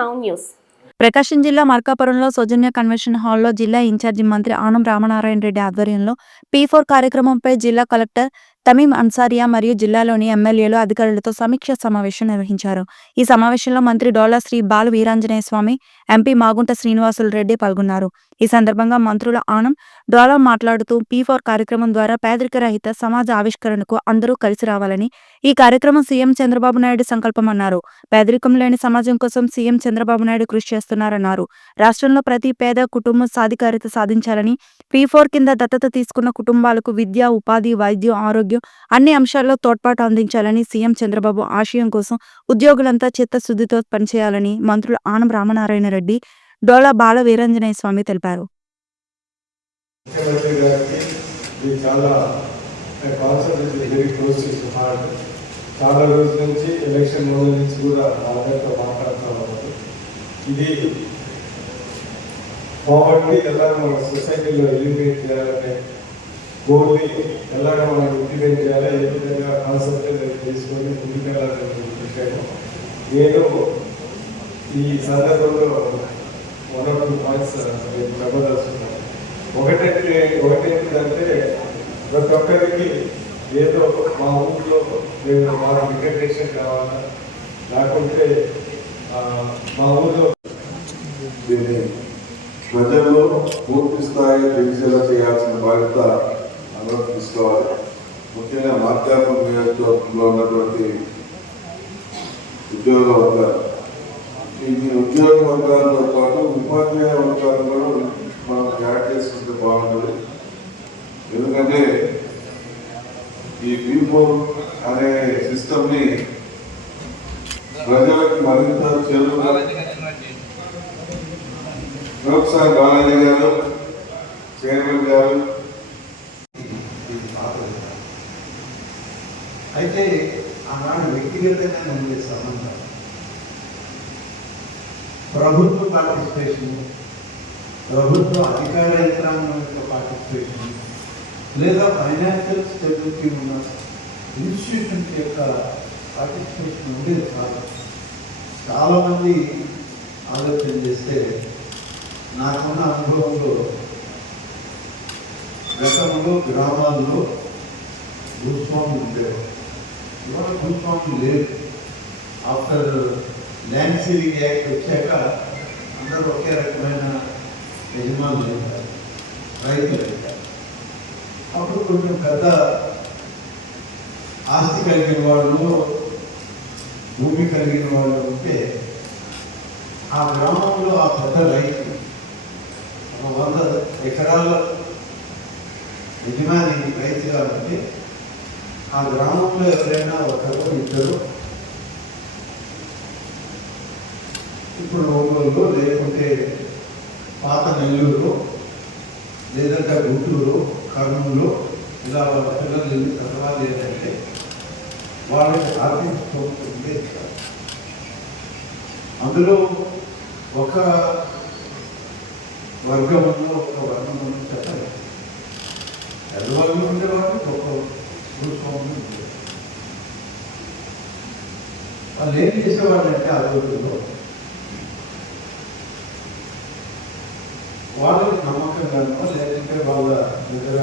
Now news. Prakasam జిల్లా మార్కాపురంలో సౌజన్య convention హాల్లో జిల్లా ఇన్ఛార్జి మంత్రి ఆనం రామనారాయణ రెడ్డి ఆధ్వర్యంలో పీ ఫోర్ కార్యక్రమంపై జిల్లా కలెక్టర్ తమీం అన్సారియా మరియు జిల్లాలోని ఎమ్మెల్యేలు అధికారులతో సమీక్ష సమావేశం నిర్వహించారు. ఈ సమావేశంలో మంత్రి డోలా శ్రీ బాల వీరాంజనేయ స్వామి ఎంపీ మాగుంట శ్రీనివాసులు రెడ్డి పాల్గొన్నారు. ఈ సందర్భంగా మంత్రుల ఆనం డోలా మాట్లాడుతూ పీ ఫోర్ కార్యక్రమం ద్వారా పేదరిక రహిత సమాజ ఆవిష్కరణకు అందరూ కలిసి రావాలని ఈ కార్యక్రమం సీఎం చంద్రబాబు నాయుడు సంకల్పమన్నారు పేదరికం లేని సమాజం కోసం సీఎం చంద్రబాబు నాయుడు కృషి చేస్తున్నారన్నారు. రాష్ట్రంలో ప్రతి పేద కుటుంబం సాధికారిత సాధించాలని పీ ఫోర్ కింద దత్తత తీసుకున్న కుటుంబాలకు విద్య ఉపాధి వైద్యం ఆరోగ్యం అన్ని అంశాల్లో తోడ్పాటు అందించాలని సీఎం చంద్రబాబు ఆశయం కోసం ఉద్యోగులంతా చిత్తశుద్ధితో పనిచేయాలని మంత్రులు ఆనం రామనారాయణ రెడ్డి డోలా బాల వీరంజనేయ స్వామి తెలిపారు. చాలా రోజుల నుంచి ఎలక్షన్ ముందు నుంచి కూడా వాళ్ళతో మాట్లాడుతూ ఉన్నారు ఇది పావర్టీ ఎలా మన సొసైటీలో ఎలిమినేట్ చేయాలనే గోల్ని ఎలాగ మనం ఇంప్లిమెంట్ చేయాలి ఏ విధంగా కాన్సెప్ట్ తీసుకొని ముందుకెళ్ళాలనే విషయం. నేను ఈ సందర్భంలో వన్ ఆఫ్ టూ పాయింట్స్ నేను uh, చెప్పదలుచుకున్నాను ఒకటంటే ఒకటేంటంటే ప్రతి ఒక్కరికి ఏదో మా ఊళ్ళో మేము మాకు రికగ్నేషన్ కావాలా? లేకుంటే మా ఊళ్ళో దీన్ని ప్రజల్లో పూర్తి స్థాయి తెలిసేలా చేయాల్సిన బాధ్యత అందరూ తీసుకోవాలి. ముఖ్యంగా మార్కాపురం నియోజకవర్గంలో ఉన్నటువంటి ఉద్యోగ వర్గాలు. ఇది ఉద్యోగ వర్గాలతో పాటు ఉపాధ్యాయ వర్గాలు కూడా మనం యాడ్ చేసుకుంటే బాగుంటుంది. ఎందుకంటే ఈ పీపుల్ అనే సిస్టమ్ని ప్రజలకు మరింత చేరుగా ఒకసారి బాలాజీ గారు చైర్మన్ గారు. అయితే ఆనాడు వ్యక్తిగతంగా నమ్మే సంబంధం ప్రభుత్వ పార్టిసిపేషన్ ప్రభుత్వ అధికార యంత్రాంగం యొక్క పార్టిసిపేషన్ లేదా ఫైనాన్షియల్ స్టెబిలిటీ ఉన్న ఇన్స్టిట్యూషన్స్ యొక్క పార్టిసిపేషన్ ఉండేది కాదు చాలామంది ఆలోచన చేస్తే నాకున్న అనుభవంలో గతంలో గ్రామాల్లో భూస్వాములు ఉండేవారు. ఇవాళ భూస్వాములు లేదు ఆఫ్టర్ ల్యాండ్ సీలింగ్ యాక్ట్ వచ్చాక అందరూ ఒకే రకమైన యజమానులు అయిపోయారు రైతులు అప్పుడు కొంచెం పెద్ద ఆస్తి కలిగిన వాళ్ళు భూమి కలిగిన వాళ్ళు ఉంటే ఆ గ్రామంలో ఆ పెద్ద రైతు ఒక వంద ఎకరాల యజమాని రైతు కాబట్టి ఆ గ్రామంలో ఎవరైనా ఒకరు ఇద్దరు ఇప్పుడు ఒంగోలులో లేకుంటే పాత నెల్లూరు లేదంటే గుంటూరు కర్నూలు ఇలా వాళ్ళ పిల్లలు వెళ్ళి చదవాలి ఏంటంటే వాళ్ళకి ఆర్థిక స్తోమత అందులో ఒక వర్గంలో ఒక వర్గం వర్గంలో చెప్పాలి ఎల్లవర్గం ఉండేవాళ్ళు ఒక భూస్వాములు వాళ్ళు ఏం చేసేవాళ్ళు అంటే ఆ రోజుల్లో వాళ్ళకి నమ్మకంగానో లేకపోతే వాళ్ళ దగ్గర